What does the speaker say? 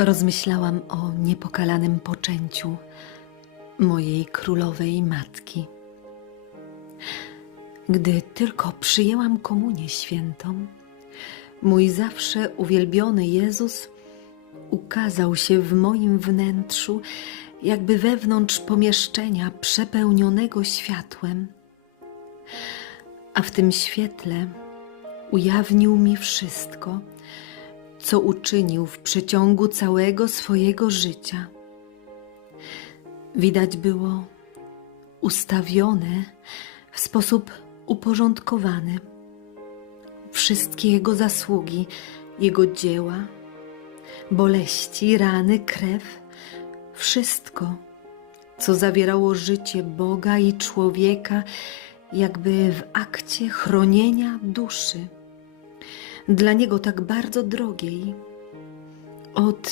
Rozmyślałam o niepokalanym poczęciu mojej królowej matki. Gdy tylko przyjęłam komunię świętą, mój zawsze uwielbiony Jezus ukazał się w moim wnętrzu, jakby wewnątrz pomieszczenia przepełnionego światłem, a w tym świetle ujawnił mi wszystko, co uczynił w przeciągu całego swojego życia. Widać było ustawione w sposób uporządkowany wszystkie jego zasługi, jego dzieła, boleści, rany, krew, wszystko, co zawierało życie Boga i człowieka, jakby w akcie chronienia duszy, dla niego tak bardzo drogiej, od